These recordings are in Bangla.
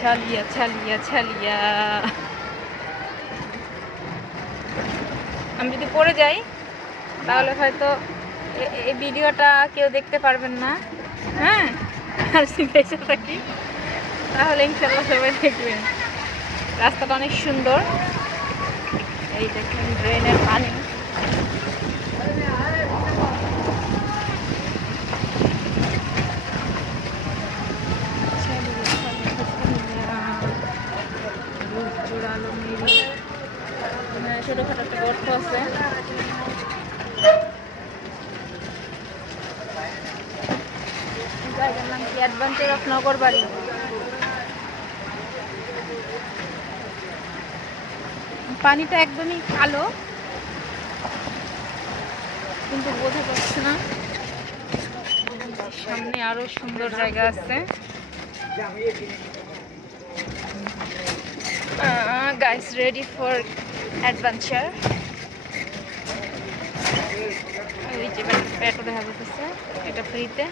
ছালিয়া ছালিয়া ছালিয়া। আমি যদি পড়ে যাই তাহলে হয়তো এই ভিডিওটা কেউ দেখতে পারবেন না। হ্যাঁ, আর বেঁচে থাকি তাহলে ইনশাল্লাহ সবাই দেখবেন। রাস্তাটা অনেক সুন্দর। এই দেখেন ড্রেনের পানি। ছোটখাটো একটা গর্ত আছে। জায়গার নাম কি অ্যাডভেঞ্চার অফ নগরবাড়ি। পানিটা একদমই কালো, কিন্তু বোঝা যাচ্ছে না। সামনে আরো সুন্দর জায়গা আছে। Guys ready for adventure. ওই যে ব্যাটও দেখা যাচ্ছে, এটা ফ্রিতে।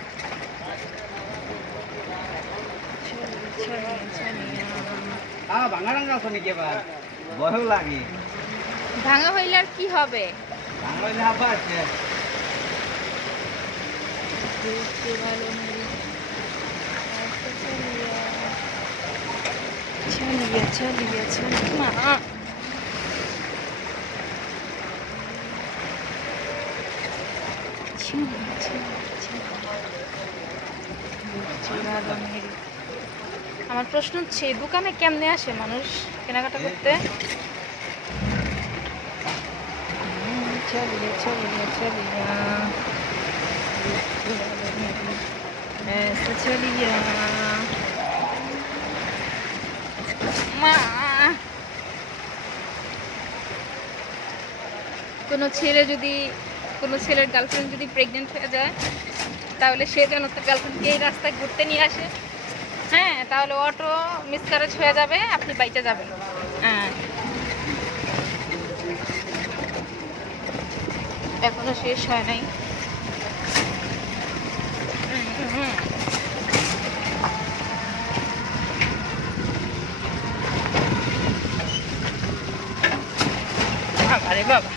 ভাঙা হইলে আর কি হবে? चलिए चलिए चलिए আমার প্রশ্ন হচ্ছে দোকানে কেমনে আসে মানুষ কেনাকাটা করতে? চলিয়ে চলিয়ে চলিয়ে চলিয়ে কোনো ছেলের গার্লফ্রেন্ড যদি প্রেগনেন্ট হয়ে যায় তাহলে সে যেন তার গার্লফ্রেন্ডকে এই রাস্তায় ঘুরতে নিয়ে আসে। হ্যাঁ, তাহলে অটো মিসক্যারেজ হয়ে যাবে, আপনি বাইচে যাবেন। হ্যাঁ, এখনো শেষ হয় নাই। আরে বাবা।